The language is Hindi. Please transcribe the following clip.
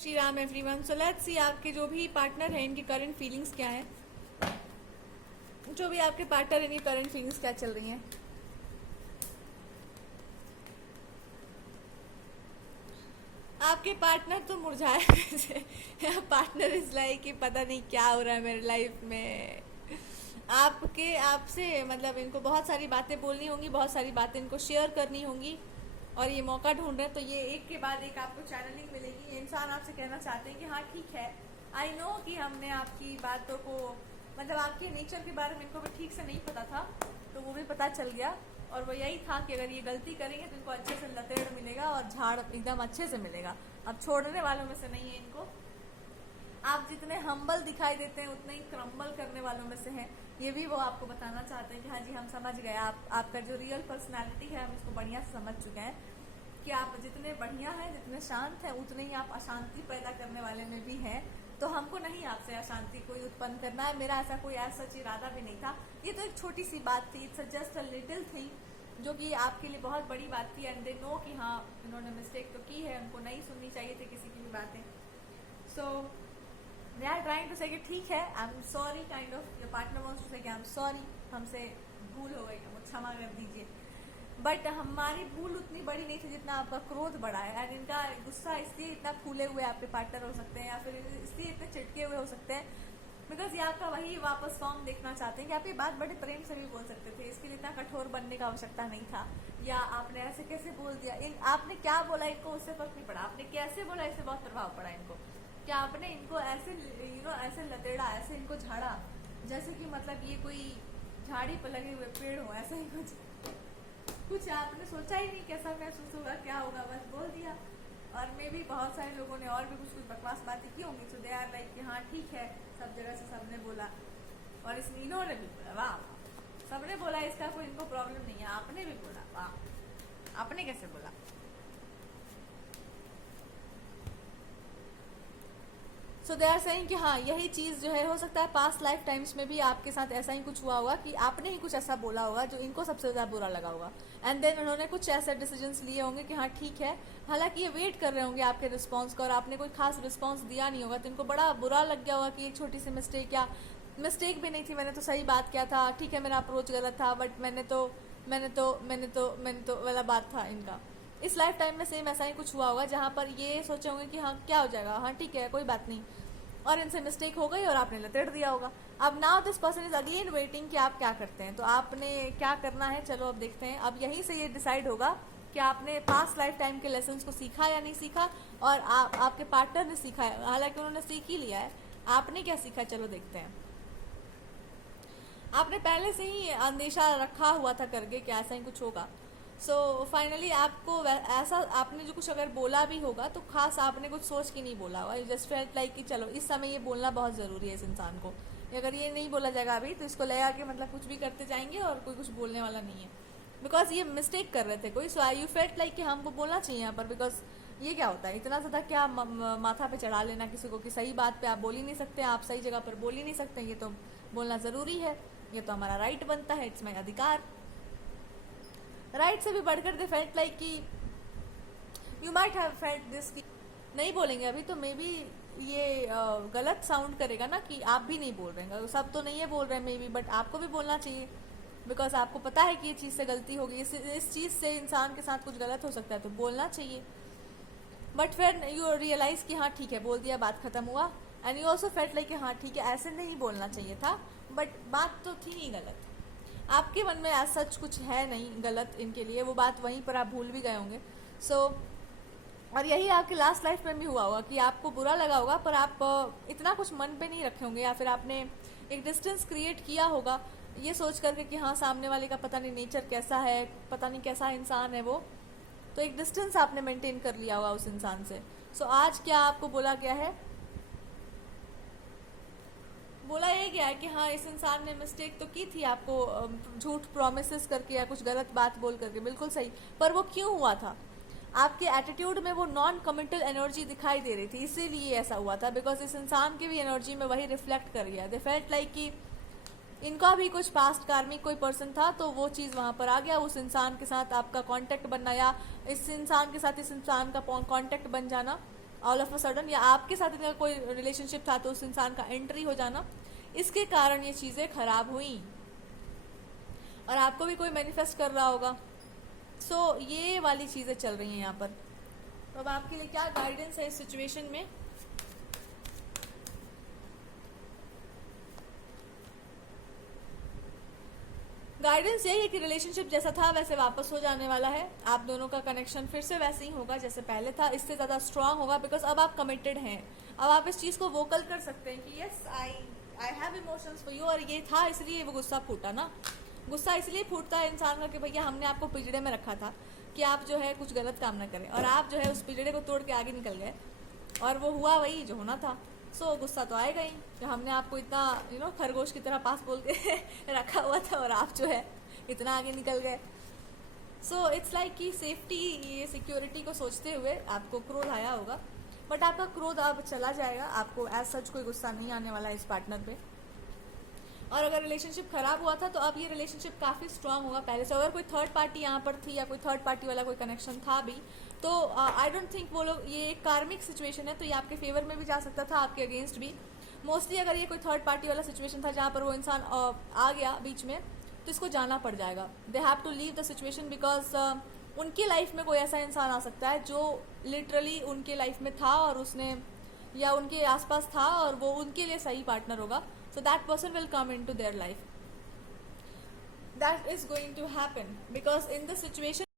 Shri Ram everyone. So let's see आपके जो भी पार्टनर हैं इनकी करंट फीलिंग्स क्या है। जो भी आपके पार्टनर इनकी करंट फीलिंग्स क्या चल रही हैं। आपके पार्टनर तो मुरझाए पार्टनर इज लाइक कि पता नहीं क्या हो रहा है मेरे लाइफ में। आपसे मतलब इनको बहुत सारी बातें बोलनी होंगी, बहुत सारी बातें इनको शेयर करनी होंगी और ये मौका ढूंढ रहे हैं। तो ये एक के बाद एक आपको चैनलिंग मिलेगी। ये इंसान आपसे कहना चाहते हैं कि हाँ ठीक है, आई नो कि हमने आपकी बातों को मतलब आपके नेचर के बारे में इनको भी ठीक से नहीं पता था, तो वो भी पता चल गया। और वो यही था कि अगर ये गलती करेंगे तो इनको अच्छे से लतेड़ मिलेगा और झाड़ एकदम अच्छे से मिलेगा। अब छोड़ने वालों में से नहीं है इनको। आप जितने हम्बल दिखाई देते हैं उतने ही क्रम्बल करने वालों में से हैं। ये भी वो आपको बताना चाहते हैं कि हाँ जी हम समझ गए, आपका जो रियल पर्सनालिटी है हम इसको बढ़िया से समझ चुके हैं कि आप जितने बढ़िया हैं, जितने शांत हैं, उतने ही आप अशांति पैदा करने वाले में भी हैं। तो हमको नहीं आपसे अशांति कोई उत्पन्न करना है। मेरा ऐसा कोई ऐसा सच इरादा भी नहीं था। ये तो एक छोटी सी बात थी, it's just a little thing, जो कि आपके लिए बहुत बड़ी बात थी। एंड दे नो कि हाँ इन्होंने मिस्टेक तो की है, उनको नहीं सुननी चाहिए थी किसी की भी बातें। So they are trying to say कि ठीक है, I am sorry, kind of your partner wants to say कि आई एम सॉरी, हमसे भूल हो गई, हमको क्षमा कर दीजिए। बट हमारी भूल उतनी बड़ी नहीं थी जितना आपका क्रोध बढ़ा है। एंड इनका गुस्सा इसलिए इतना फूले हुए आपके पार्टनर हो सकते हैं या फिर इसलिए इतने चिटके हुए हो सकते हैं बिकॉज ये आपका वही वापस फॉर्म देखना चाहते हैं कि आप ये बात बड़े प्रेम से भी बोल सकते थे, इसके लिए इतना कठोर बनने का आवश्यकता नहीं था। या आपने ऐसे कैसे बोल दिया, आपने क्या बोला इनको उससे फर्क नहीं पड़ा, आपने कैसे बोला इससे बहुत प्रभाव पड़ा इनको। क्या आपने इनको ऐसे ऐसे लतेड़ा, ऐसे इनको झाड़ा जैसे कि मतलब ये कोई झाड़ी पर लगे हुए पेड़ हो, ऐसा ही कुछ आपने सोचा ही नहीं कैसा महसूस होगा, क्या होगा, बस बोल दिया। और मे भी बहुत सारे लोगों ने और भी कुछ बकवास बातें की होंगी। सो दे आर लाइक कि हाँ ठीक है, सब जगह से सबने बोला और इन्होंने भी बोला, वाह सबने बोला, इसका कोई इनको प्रॉब्लम नहीं है, आपने भी बोला, वाह आपने कैसे बोला। सो दे आर सेइंग कि हाँ यही चीज़ जो है हो सकता है पास्ट लाइफ टाइम्स में भी आपके साथ ऐसा ही कुछ हुआ होगा कि आपने ही कुछ ऐसा बोला होगा जो इनको सबसे ज़्यादा बुरा लगा होगा। एंड देन उन्होंने कुछ ऐसे डिसीजंस लिए होंगे कि हाँ ठीक है, हालांकि ये वेट कर रहे होंगे आपके रिस्पॉन्स का और आपने कोई खास रिस्पॉन्स दिया नहीं होगा, तो इनको बड़ा बुरा लग गया होगा कि एक छोटी सी मिस्टेक, या मिस्टेक भी नहीं थी, मैंने तो सही बात किया था, ठीक है मेरा अप्रोच गलत था, बट मैंने तो वाला बात था इनका। इस लाइफ टाइम में सेम ऐसा ही कुछ हुआ होगा जहाँ पर ये सोचे होंगे कि हाँ क्या हो जाएगा, हाँ ठीक है कोई बात नहीं, और इनसे मिस्टेक हो गई और आपने लतेड़ दिया होगा। अब now this person is again waiting कि आप क्या करते हैं। तो आपने क्या करना है, चलो अब देखते हैं। अब यहीं से ये डिसाइड होगा कि आपने पास्ट लाइफ टाइम के लेसन्स को सीखा या नहीं सीखा, और आपके पार्टनर ने सीखा है, हालांकि उन्होंने सीख ही लिया है, आपने क्या सीखा चलो देखते हैं। आपने पहले से ही अंदेशा रखा हुआ था करके कि ऐसा ही कुछ होगा। सो फाइनली आपको ऐसा आपने जो कुछ अगर बोला भी होगा तो खास आपने कुछ सोच के नहीं बोला होगा। यू जस्ट फेल्ट लाइक कि चलो इस समय ये बोलना बहुत ज़रूरी है इस इंसान को, अगर ये नहीं बोला जाएगा अभी तो इसको लगेगा कि मतलब कुछ भी करते जाएंगे और कोई कुछ बोलने वाला नहीं है, बिकॉज ये मिस्टेक कर रहे थे कोई। सो आई यू फेल्ट लाइक कि हमको बोलना चाहिए यहाँ पर, बिकॉज ये क्या होता है इतना ज़्यादा क्या माथा पे चढ़ा लेना किसी को कि सही बात पे आप बोल ही नहीं सकते, आप सही जगह पर बोल ही नहीं सकते, ये तो बोलना ज़रूरी है, ये तो हमारा राइट बनता है, इट्स माई अधिकार। राइट से भी बढ़कर दे फेल्ट लाइक कि you might have felt this कि नहीं बोलेंगे अभी तो मे बी ये गलत साउंड करेगा ना कि आप भी नहीं बोल रहे हैं, सब तो नहीं है बोल रहे हैं मे बी, बट आपको भी बोलना चाहिए बिकॉज आपको पता है कि ये चीज़ से गलती होगी, इस चीज़ से इंसान के साथ कुछ गलत हो सकता है, तो बोलना चाहिए। बट फिर यू रियलाइज कि हाँ ठीक है बोल दिया, बात खत्म हुआ। And you also felt like कि हाँ ठीक है ऐसे नहीं बोलना चाहिए था, बट बात तो थी नहीं गलत, आपके मन में ऐसा सच कुछ है नहीं गलत इनके लिए, वो बात वहीं पर आप भूल भी गए होंगे। सो और यही आपके लास्ट लाइफ में भी हुआ होगा कि आपको बुरा लगा होगा पर आप इतना कुछ मन पे नहीं रखे होंगे, या फिर आपने एक डिस्टेंस क्रिएट किया होगा ये सोच करके कि हाँ सामने वाले का पता नहीं नेचर कैसा है, पता नहीं कैसा इंसान है वो, तो एक डिस्टेंस आपने मेंटेन कर लिया होगा उस इंसान से। सो आज क्या आपको बोला गया है, बोला ये गया है कि हाँ इस इंसान ने मिस्टेक तो की थी आपको झूठ प्रोमिस करके या कुछ गलत बात बोल करके, बिल्कुल सही, पर वो क्यों हुआ था, आपके एटीट्यूड में वो नॉन कमिटल एनर्जी दिखाई दे रही थी, इसीलिए ऐसा हुआ था, बिकॉज इस इंसान की भी एनर्जी में वही रिफ्लेक्ट कर गया। दे फेल्ट लाइक कि इनका भी कुछ पास्ट कार्मिक कोई पर्सन था, तो वो चीज़ वहाँ पर आ गया, उस इंसान के साथ आपका कांटेक्ट बनना या इस इंसान के साथ इस इंसान का कांटेक्ट बन जाना, ऑल ऑफ अ सडन, या आपके साथ इनका कोई रिलेशनशिप था तो उस इंसान का एंट्री हो जाना, इसके कारण ये चीज़ें खराब हुई और आपको भी कोई मैनिफेस्ट कर रहा होगा। सो ये वाली चीज़ें चल रही हैं यहाँ पर। तो अब आपके लिए क्या गाइडेंस है इस सिचुएशन में? गाइडेंस यही है कि रिलेशनशिप जैसा था वैसे वापस हो जाने वाला है। आप दोनों का कनेक्शन फिर से वैसे ही होगा जैसे पहले था, इससे ज़्यादा स्ट्रांग होगा, बिकॉज अब आप कमिटेड हैं। अब आप इस चीज़ को वोकल कर सकते हैं कि yes I have emotions for you, और ये था इसलिए वो गुस्सा फूटा ना। गुस्सा इसलिए फूटता है इंसान का कि भैया हमने आपको पिंजड़े में रखा था कि आप जो है कुछ गलत काम ना करें, और आप जो है उस पिंजड़े को तोड़ के आगे निकल गए और वो हुआ वही जो होना था। सो गुस्सा तो आएगा ही कि हमने आपको इतना खरगोश की तरह पास बोल के रखा हुआ था और आप जो है इतना आगे निकल गए। सो इट्स लाइक कि सेफ्टी, ये सिक्योरिटी को सोचते हुए आपको क्रोध आया होगा, बट आपका क्रोध अब चला जाएगा। आपको एज सच कोई गुस्सा नहीं आने वाला है इस पार्टनर पे। और अगर रिलेशनशिप खराब हुआ था तो अब ये रिलेशनशिप काफ़ी स्ट्रांग होगा पहले से। अगर कोई थर्ड पार्टी यहाँ पर थी या कोई थर्ड पार्टी वाला कोई कनेक्शन था भी, तो आई डोंट थिंक वो लोग, ये एक कार्मिक सिचुएशन है तो ये आपके फेवर में भी जा सकता था, आपके अगेंस्ट भी। मोस्टली अगर ये कोई थर्ड पार्टी वाला सिचुएशन था जहाँ पर वो इंसान आ गया बीच में, तो इसको जाना पड़ जाएगा। They have to leave the situation because उनकी लाइफ में कोई ऐसा इंसान आ सकता है जो लिटरली उनके लाइफ में था और उसने, या उनके आसपास था और वो उनके लिए सही पार्टनर होगा। So that person will come into their life. That is going to happen because in the situation